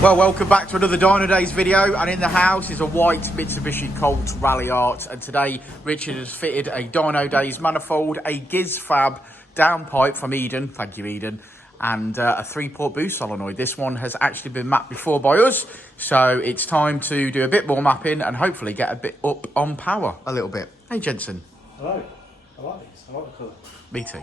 Well, welcome back to another Dynodaze video, and in the house is a white Mitsubishi Colt Ralliart, and today Richard has fitted a Dynodaze manifold, a GizFab downpipe from Eden, thank you Eden, and a 3-port boost solenoid. This one has actually been mapped before by us, so it's time to do a bit more mapping and hopefully get a bit up on power a little bit. Hey Jensen. Hello, I like these, I like the colour. Me too.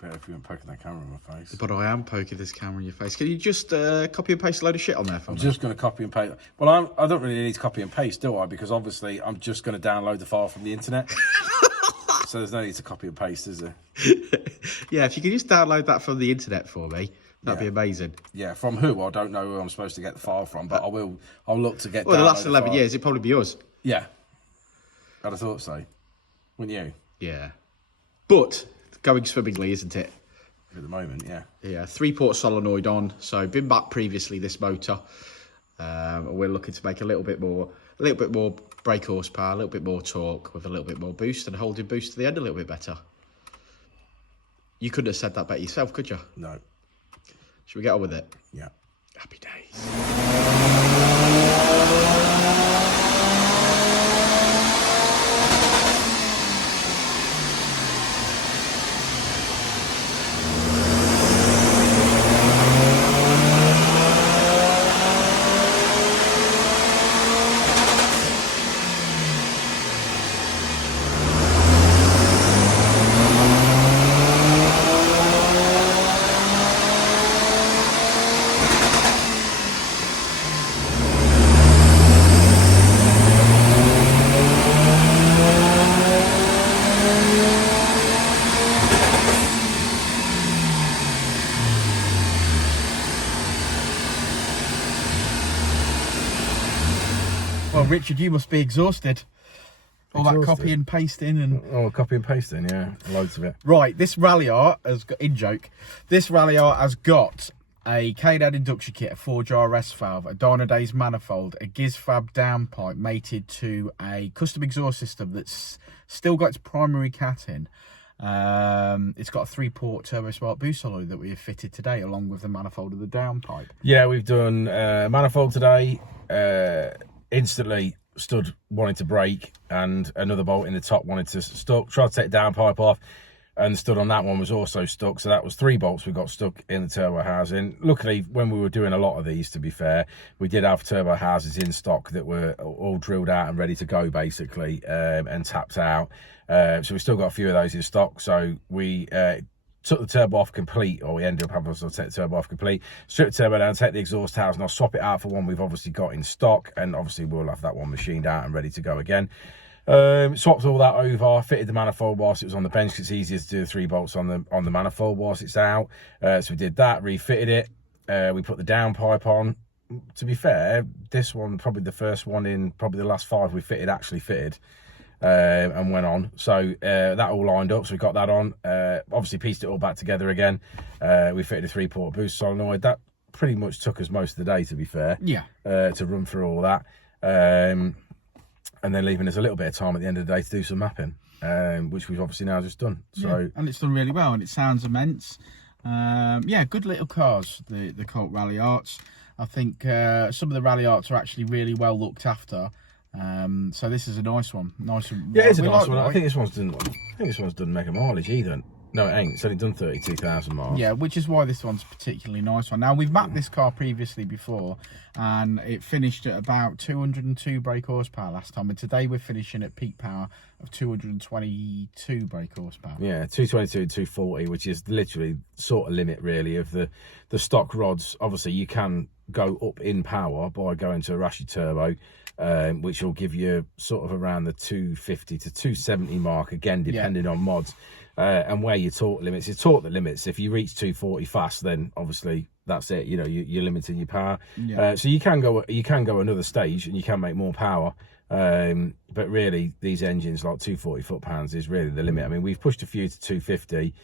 Better if you weren't poking that camera in my face. But I am poking this camera in your face. Can you just copy and paste a load of shit on there for me? I'm just going to copy and paste. Well, I don't really need to copy and paste, do I? Because obviously I'm just going to download the file from the internet. So there's no need to copy and paste, is there? Yeah, if you could just download that from the internet for me, that'd be amazing. Yeah, from who? I don't know who I'm supposed to get the file from, but I'll look to get. Well, the last 11 years, it'd probably be us. Yeah, I'd have thought so. Wouldn't you? Yeah. But going swimmingly, isn't it? At the moment, yeah. Yeah, 3-port solenoid on. So been back previously this motor. We're looking to make a little bit more brake horsepower, a little bit more torque with a little bit more boost, and holding boost to the end a little bit better. You couldn't have said that better yourself, could you? No. Should we get on with it? Yeah. Happy days. Well, Richard, you must be exhausted. All that copy and pasting and... Oh, copy and pasting, yeah. Loads of it. Right, this Ralliart has got... In-joke. This Ralliart has got a K-Dad induction kit, a 4-jar rest valve, a Dynodaze manifold, a GizFab downpipe mated to a custom exhaust system that's still got its primary cat in. It's got a 3-port turbo smart boost solenoid that we have fitted today, along with the manifold of the downpipe. Yeah, we've done manifold today. Instantly stood wanting to break, and another bolt in the top wanted to stuck. Tried to take the downpipe off, and stood on that one was also stuck. So that was 3 bolts we got stuck in the turbo housing. Luckily, when we were doing a lot of these, to be fair, we did have turbo houses in stock that were all drilled out and ready to go, basically, and tapped out. So we still got a few of those in stock. So we took the turbo off complete, or we ended up having to take the turbo off complete, strip the turbo down, take the exhaust house, and I'll swap it out for one we've obviously got in stock, and obviously we'll have that one machined out and ready to go again. Swapped all that over, fitted the manifold whilst it was on the bench, 'cause it's easier to do the 3 bolts on the manifold whilst it's out. So we did that, refitted it, we put the downpipe on. To be fair, this one, probably the first one in probably the last 5 we actually fitted. And went on, so that all lined up, so we got that on, obviously pieced it all back together again. We fitted a 3-port boost solenoid. That pretty much took us most of the day, to be fair, to run through all that, and then leaving us a little bit of time at the end of the day to do some mapping, which we've obviously now just done. So and it's done really well, and it sounds immense. Yeah, good little cars, the Colt Ralliarts. I think some of the Ralliarts are actually really well looked after. So this is a nice one. Yeah, it's a nice one. I think this one's done mega mileage either. No, it ain't. It's only done 32,000 miles. Yeah, which is why this one's a particularly nice one. Now, we've mapped this car previously before, and it finished at about 202 brake horsepower last time. And today we're finishing at peak power of 222 brake horsepower. Yeah, 222 and 240, which is literally sort of limit, really, of the stock rods. Obviously, you can go up in power by going to a Ralliart Turbo, which will give you sort of around the 250 to 270 mark, again, depending on mods. And where your torque limits, your torque that limits. If you reach 240 fast, then obviously that's it. You know, you're limiting your power. Yeah. So you can go another stage, and you can make more power. But really, these engines like 240 foot-pounds is really the limit. I mean, we've pushed a few to 250,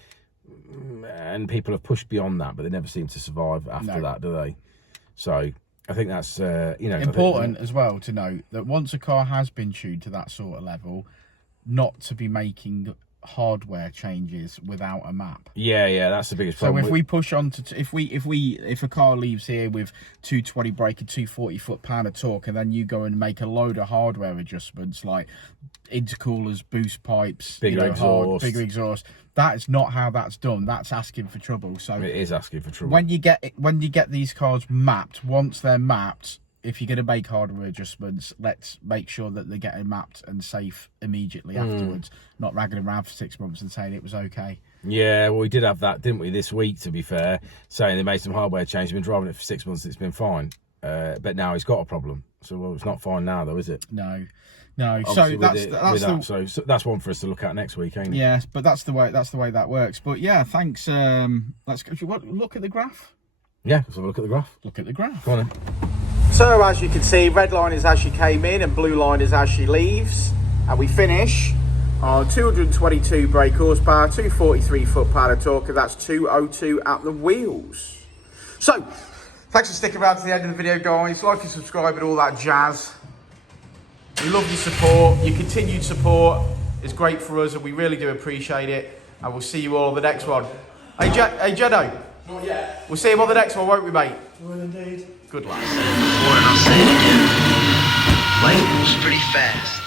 and people have pushed beyond that, but they never seem to survive after that, do they? So I think that's you know, important as well to note that once a car has been tuned to that sort of level, not to be making hardware changes without a map. Yeah, that's the biggest problem. So if we push on to if a car leaves here with 220 brake and 240 foot-pound of torque, and then you go and make a load of hardware adjustments like intercoolers, boost pipes, bigger exhaust, that is not how that's done. That's asking for trouble. So it is asking for trouble. When you get these cars mapped, once they're mapped, if you're going to make hardware adjustments, let's make sure that they're getting mapped and safe immediately afterwards, not ragging around for 6 months and saying it was okay. Yeah, well, we did have that, didn't we, this week, to be fair, saying they made some hardware changes. Been driving it for 6 months, it's been fine. But now he's got a problem. So, well, it's not fine now, though, is it? No. Obviously So so that's one for us to look at next week, ain't it? Yes, but that's the way that works. But yeah, thanks. Let's go. Look at the graph. Yeah, let's have a look at the graph. Look at the graph. Go on then. So as you can see, red line is as she came in and blue line is as she leaves. And we finish on 222 brake horsepower, 243 foot-pound of torque, and that's 202 at the wheels. So, thanks for sticking around to the end of the video, guys. Like and subscribe and all that jazz. We love your support. Your continued support is great for us, and we really do appreciate it. And we'll see you all on the next one. Hey, Jeddo. Not yet. We'll see him on the next one, won't we, mate? We will indeed. Good luck. Before and I'll say it again. Life moves pretty fast.